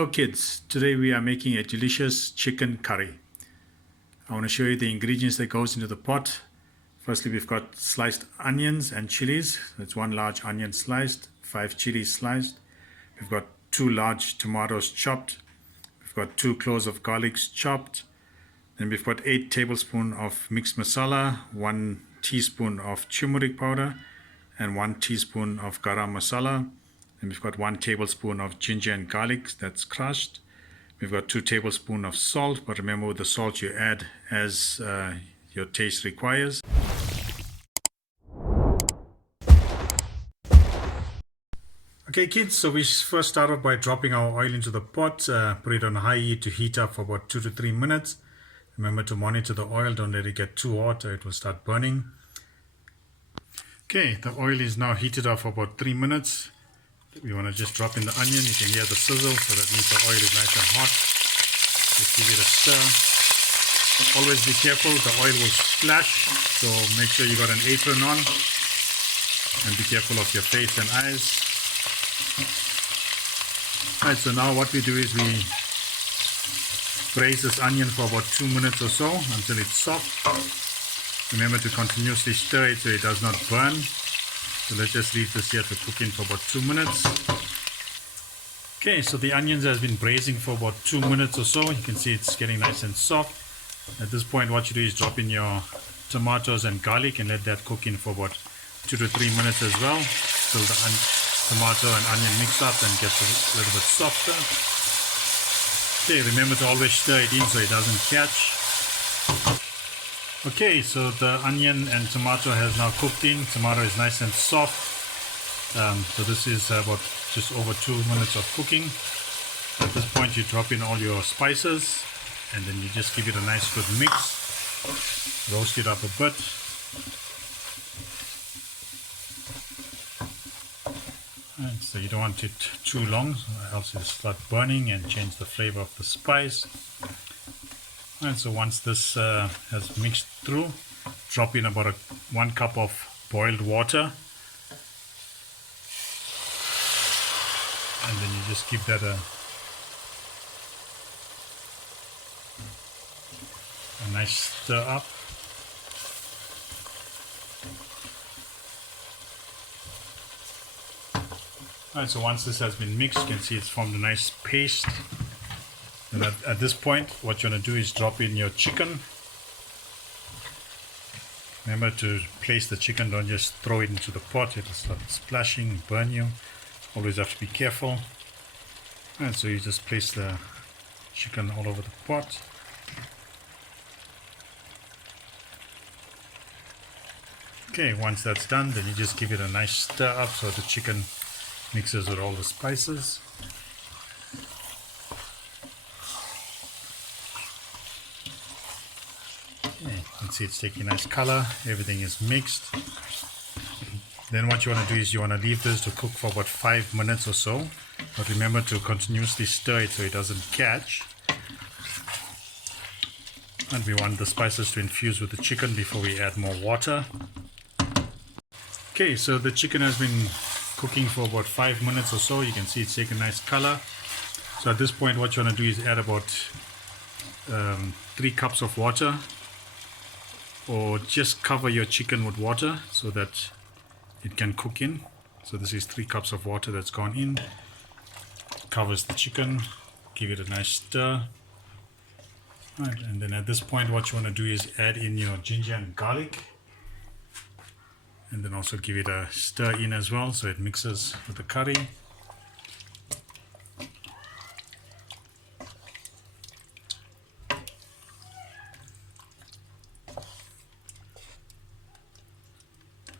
Hello kids, today we are making a delicious chicken curry. I want to show you the ingredients that goes into the pot. Firstly, we've got sliced onions and chilies. That's 1 large onion sliced, 5 chilies sliced. We've got 2 large tomatoes chopped. We've got 2 cloves of garlic chopped. Then we've got 8 tablespoons of mixed masala, 1 teaspoon of turmeric powder, and 1 teaspoon of garum masala. And we've got 1 tablespoon of ginger and garlic that's crushed. We've got 2 tablespoons of salt, but remember with the salt you add as your taste requires. Okay kids, so we first start off by dropping our oil into the pot, put it on high heat to heat up for about 2 to 3 minutes. Remember to monitor the oil, don't let it get too hot or it will start burning. Okay, the oil is now heated up for about 3 minutes. We want to just drop in the onion. You can hear the sizzle, so that means the oil is nice and hot. Just give it a stir. Always be careful, the oil will splash, so make sure you got an apron on and be careful of your face and eyes. Alright, so now what we do is we braise this onion for about 2 minutes or so until it's soft. Remember to continuously stir it so it does not burn. So let's just leave this here to cook in for about 2 minutes. Okay, so the onions has been braising for about 2 minutes or so. You can see it's getting nice and soft. At this point, what you do is drop in your tomatoes and garlic and let that cook in for about 2 to 3 minutes as well, till the tomato and onion mix up and gets a little bit softer. Okay, remember to always stir it in so it doesn't catch. Okay, so the onion and tomato has now cooked in. Tomato is nice and soft. So this is about just over 2 minutes of cooking. At this point you drop in all your spices and then you just give it a nice good mix. Roast it up a bit. And so you don't want it too long, else it'll start burning and change the flavor of the spice. And so once this has mixed through, drop in about 1 cup of boiled water, and then you just give that a nice stir up. Alright, so once this has been mixed, you can see it's formed a nice paste. And at this point, what you want to do is drop in your chicken. Remember to place the chicken, don't just throw it into the pot, it'll start splashing and burn you. Always have to be careful. And so you just place the chicken all over the pot. Okay, once that's done, then you just give it a nice stir up so the chicken mixes with all the spices. You can see it's taking a nice color, everything is mixed. Then what you want to do is you want to leave this to cook for about 5 minutes or so, but remember to continuously stir it so it doesn't catch. And we want the spices to infuse with the chicken before we add more water. Okay, so the chicken has been cooking for about 5 minutes or so. You can see it's taking a nice color. So at this point what you want to do is add about 3 cups of water, or just cover your chicken with water so that it can cook in. So this is 3 cups of water that's gone in. Covers the chicken, give it a nice stir. Right, and then at this point what you want to do is add in your ginger and garlic, and then also give it a stir in as well so it mixes with the curry.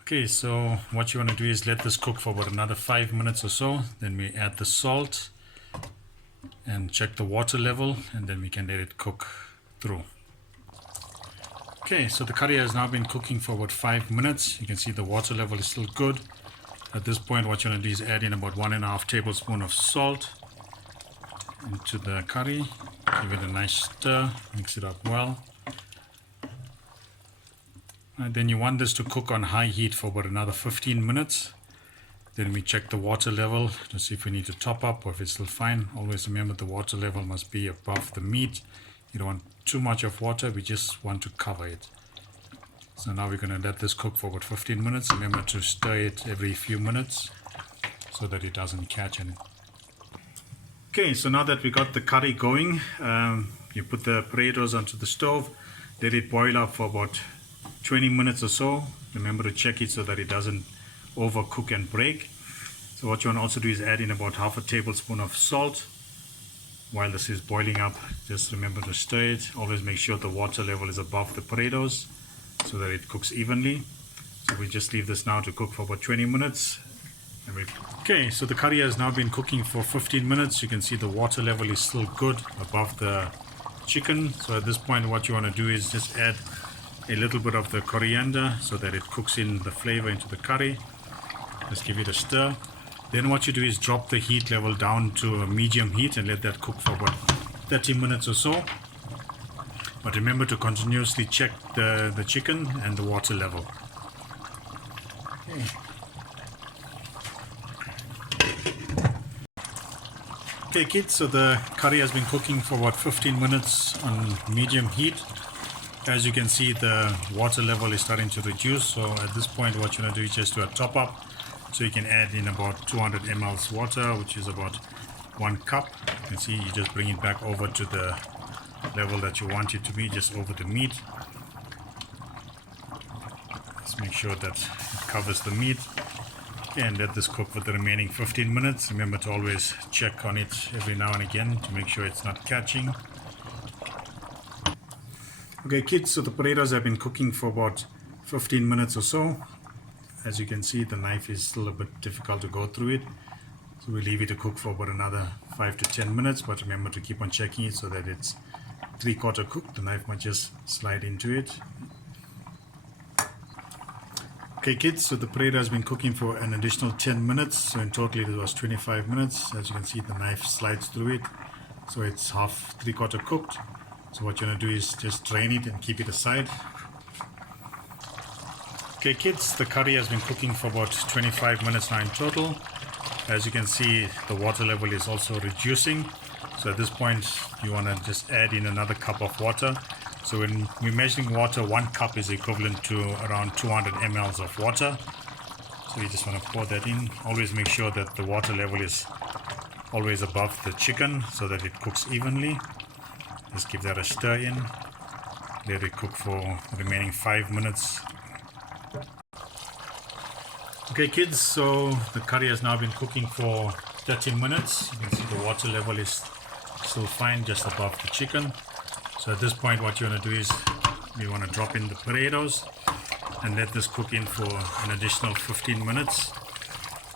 Okay, so what you want to do is let this cook for about another 5 minutes or so. Then we add the salt and check the water level, and then we can let it cook through. Okay, so the curry has now been cooking for about 5 minutes. You can see the water level is still good. At this point what you want to do is add in about 1.5 tablespoons of salt into the curry. Give it a nice stir, mix it up well. And then you want this to cook on high heat for about another 15 minutes. Then we check the water level to see if we need to top up or if it's still fine. Always remember the water level must be above the meat. You don't want too much of water, we just want to cover it. So now we're going to let this cook for about 15 minutes. Remember to stir it every few minutes so that it doesn't catch anything. Okay, so now that we got the curry going, you put the potatoes onto the stove, let it boil up for about 20 minutes or so. Remember to check it so that it doesn't overcook and break. So what you want to also do is add in about half a tablespoon of salt. While this is boiling up, just remember to stir it. Always make sure the water level is above the potatoes so that it cooks evenly. So we just leave this now to cook for about 20 minutes. Okay, so the curry has now been cooking for 15 minutes. You can see the water level is still good above the chicken. So at this point what you want to do is just add a little bit of the coriander so that it cooks in the flavor into the curry. Just give it a stir. Then what you do is drop the heat level down to a medium heat and let that cook for about 30 minutes or so. But remember to continuously check the chicken and the water level. Okay kids, so the curry has been cooking for about 15 minutes on medium heat. As you can see, the water level is starting to reduce. So at this point what you want to do is just do a top up. So you can add in about 200 ml water, which is about 1 cup. You can see you just bring it back over to the level that you want it to be, just over the meat. Just make sure that it covers the meat. Okay, and let this cook for the remaining 15 minutes. Remember to always check on it every now and again to make sure it's not catching. Okay kids, so the potatoes have been cooking for about 15 minutes or so. As you can see, the knife is still a bit difficult to go through it. So we leave it to cook for about another 5 to 10 minutes, but remember to keep on checking it so that it's 3/4 cooked. The knife might just slide into it. Okay kids, so the potato has been cooking for an additional 10 minutes. So in total it was 25 minutes. As you can see, the knife slides through it. So it's 3/4 cooked. So what you want to do is just drain it and keep it aside. Okay kids, the curry has been cooking for about 25 minutes now in total. As you can see, the water level is also reducing. So at this point you want to just add in another cup of water. So when we're measuring water, 1 cup is equivalent to around 200 ml of water. So you just want to pour that in. Always make sure that the water level is always above the chicken so that it cooks evenly. Just give that a stir in. Let it cook for the remaining 5 minutes. Okay kids, so the curry has now been cooking for 30 minutes. You can see the water level is still fine, just above the chicken. So at this point what you want to do is you want to drop in the potatoes and let this cook in for an additional 15 minutes.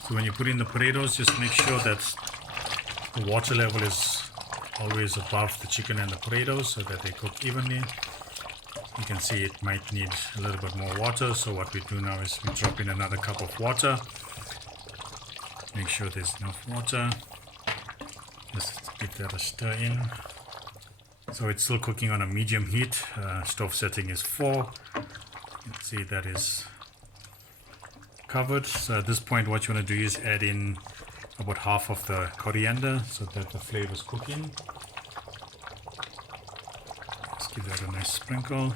So when you put in the potatoes, just make sure that the water level is always above the chicken and the potatoes so that they cook evenly. You can see it might need a little bit more water, so what we do now is we drop in another cup of water. Make sure there's enough water. Just give that a stir in. So it's still cooking on a medium heat. Stove setting is 4. You can see that is covered. So at this point what you want to do is add in about half of the coriander so that the flavors cook in. Give that a nice sprinkle.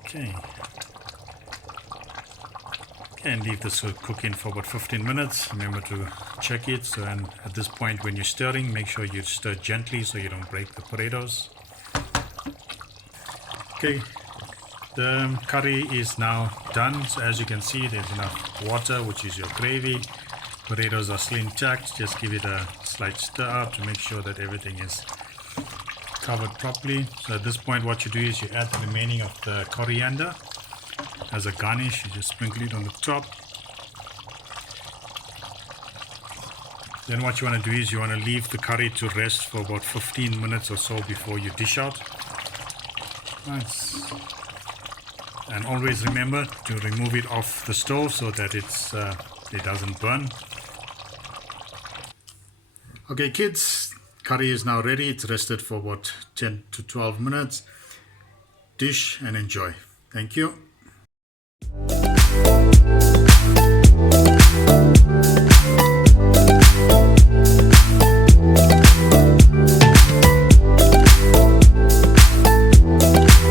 Okay. And leave this to cook in for about 15 minutes. Remember to check it. So, and at this point when you're stirring, make sure you stir gently so you don't break the potatoes. Okay, the curry is now done. So as you can see, there's enough water, which is your gravy. Potatoes are still intact. Just give it a slight stir up to make sure that everything is covered properly. So at this point what you do is you add the remaining of the coriander as a garnish. You just sprinkle it on the top. Then what you want to do is you want to leave the curry to rest for about 15 minutes or so before you dish out. Nice. And always remember to remove it off the stove so that it doesn't burn. Okay kids, curry is now ready. It's rested for about 10 to 12 minutes. Dish and enjoy. Thank you. you.